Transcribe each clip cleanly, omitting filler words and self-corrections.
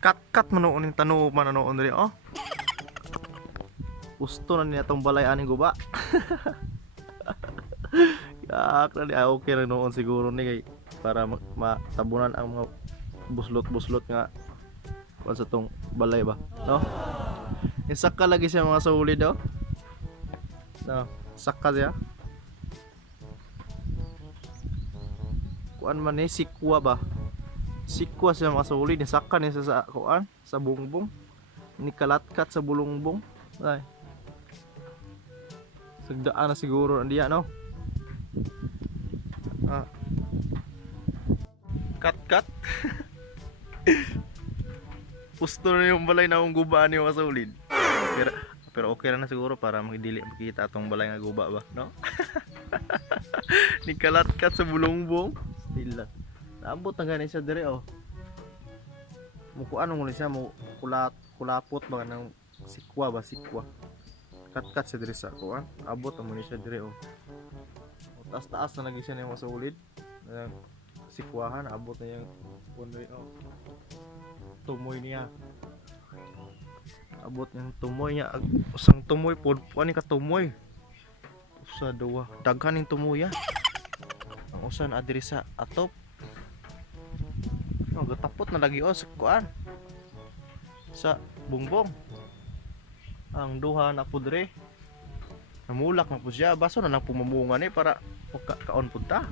kat manoon ning tanuman manoon diri oh. Gusto na niya tong balay aning guba. Yak na di okay ra noon siguro ni kay para matabunan ang mga buslot-buslot nga kuan sa tong balay ba, no? Isaka lagi siya mga sulid oh. No, saka siya. Kuan man ni sikwa ba? Sikwa siya mga sulid, ni saka ni sa kuan sa bungbong. Ni kalatkat sa bulungbong. Ay. Sagdaan na siguro andiya no. Ah. Kat. Gusto na yung balay na akong gubaan yung masulid. Pero okay na siguro para magdili makita atong balay nga guba ba, no? Ni kalatkat sa bulungbong. Still lang. Naabot na ganin siya dire oh. Mukuan mo siya mo kulapot ba ng sikwa ba sikwa. Kat siya dire sa kuan. Abot mo ni siya dire oh. Taas na lagi siya ng masulid. Sikwahan abot na yung kuan oh. Tumoy niya. Abot yung tumoy niya. Usang tumoy po. Ano ka tumoy? Usa duwa. Daghan yung tumoy ya. Ang usan adiri sa atop. No, gatapot na lagi o sa kuan. Sa bungbong. Ang duha na pudre. Namulak na po siya. Baso na lang pumamunga ni para kaon punta.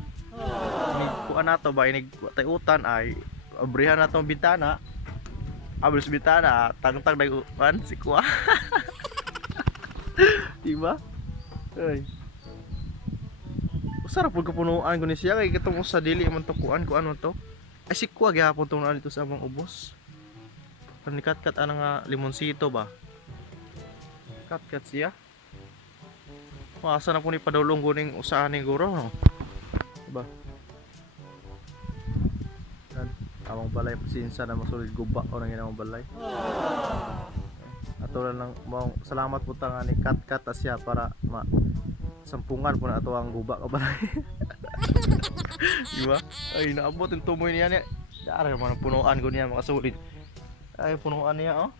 Ni kuan nato ba inig utan ay abrihan na tong bintana. Abis bitana, tangtang daguan si kuha. Diba? Ay. Usara pud kapunuan ko ni siya kay katong usa dili man to kuan man to. Ay si kuha gyapon tong dito sa among ubos. Panikat-kat ana nga limonsito ba. Kat siya. Asa na po ni padulong kuning usahan ni guro no. Diba? Among balay pasinsa na masulid guba o nang ginamong balay. Ato lang mong salamat po nga ni kat asya para sampungan po na ato ang guba ka balay. Diba? Ay naabot yung tumoy niya niya. Dari man punuan ko niya makasulid. Ay punuan niya oh.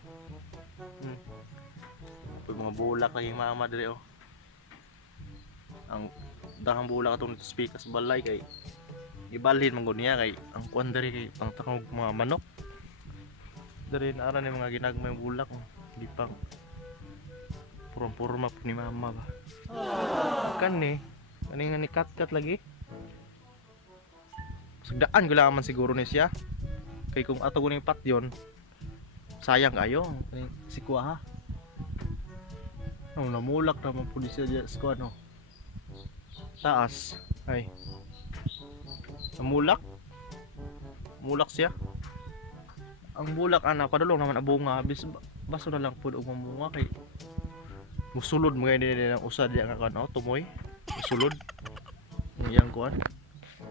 Pag mga bulak lagi mama dire oh. Ang dahang bulak atong speaker sa balay kay ibalhin man gud niya kay ang kuan diri kay pangtakog mga manok. Diri na ara ni mga ginagmay bulak di pang purma ni mama ba. Kan ni ani nga ni kat lagi. Sagdaan gula man siguro ni siya. Kay kung ato kuning patyon sayang kayo si kuha ha. Oh, namulak naman po siya sa kuan no. Taas ay mulak siya. Ang bulak ana padulong naman abunga bis baso na lang pud og mamunga kay musulod mo gani nila usa diya nga kan tumoy musulod yang kuan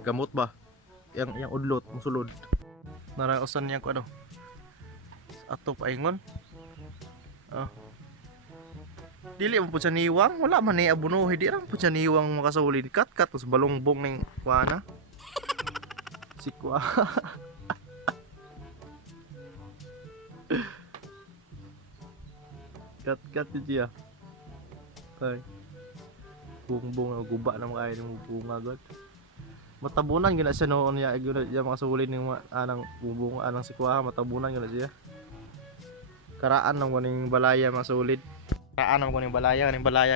gamot ba yang udlot musulod nara usan yang kuan atop aingon dili mo pud sa niwang wala man ni abunuhi di ra pud sa niwang makasulid kat us balongbong ning kuana sikwa. Kat dia. Ay. Bungbong guba na mga ayong bunga god. Matabunan gina siya noon ya mga sulid ning anang bunga anang sikwa matabunan gina siya. Karaan nang kuning balaya mga sulid. Karaan nang kuning balaya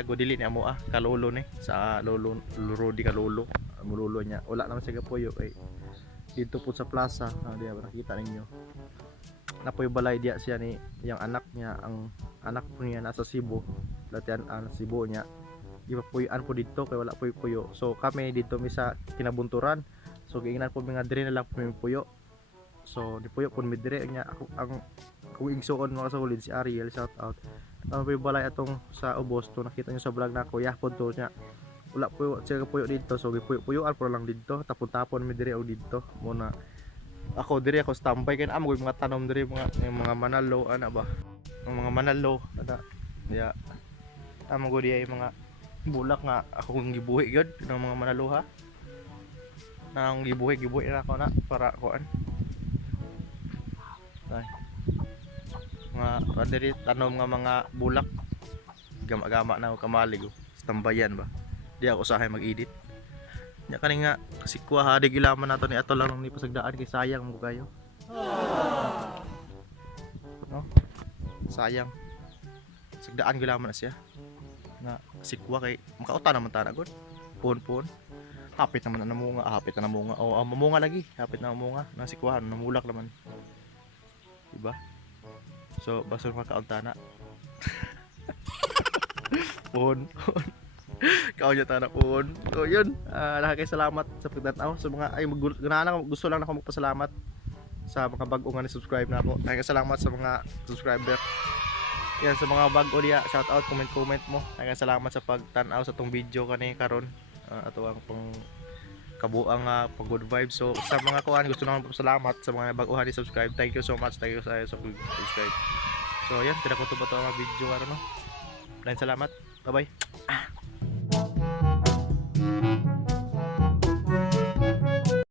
go dili ni amo kalolo ni sa lolo Rudy kalolo. Mulolo niya. Wala naman siya kapuyo kay dito po sa plaza diya nakita ninyo napoy balay diya siya ni yung anak niya ang anak po niya nasa Cebu latian ang Cebu niya di ba puyan po dito kay wala puyo so kami dito mi sa kinabunturan so giingnan po mga dire na lang po mi puyo so di puyo po mi dire niya ako ang igsuon mga kasulid si Ariel shout out ang balay atong sa ubos to nakita niyo sa vlog na kuya po to niya wala po siya puyo dito so gipuyo-puyoan po lang dito tapon-tapon mi diri og dito muna ako diri ako standby kay amo mga tanom diri mga manalo ana ba ang mga manalo ada ya amo go diay mga bulak nga ako kung gibuhi gyud ng mga manalo ha nang gibuhi na ako na para kuan ay nga diri tanom nga mga bulak gama-gama na ako kamalig tambayan ba di ako usahay mag-edit nya kani nga kasi kuha hadig ilaman nato ni ato lang ni pasagdaan kay sayang mo kayo no sayang sagdaan gilaman na siya nga sikwa kay makauta naman ta na gud pon hapit naman na namunga hapit na namunga o mamunga lagi hapit na mamunga na sikwahan namulak naman diba so basta makaunta na pon kao niya tana pon so yun nakakasalamat sa pagtanaw sa mga ay gusto lang ako magpasalamat sa mga bago nga ni subscribe na ako nakakasalamat sa mga subscriber yan sa mga bago niya shout out comment mo nakakasalamat sa pagtanaw sa tong video kani karon ato ang pang kabuang pang good vibes so sa mga kuan gusto lang magpasalamat sa mga baguhan ni subscribe thank you so much thank you sa subscribe so yan tira ko to ba to mga video ano no salamat bye bye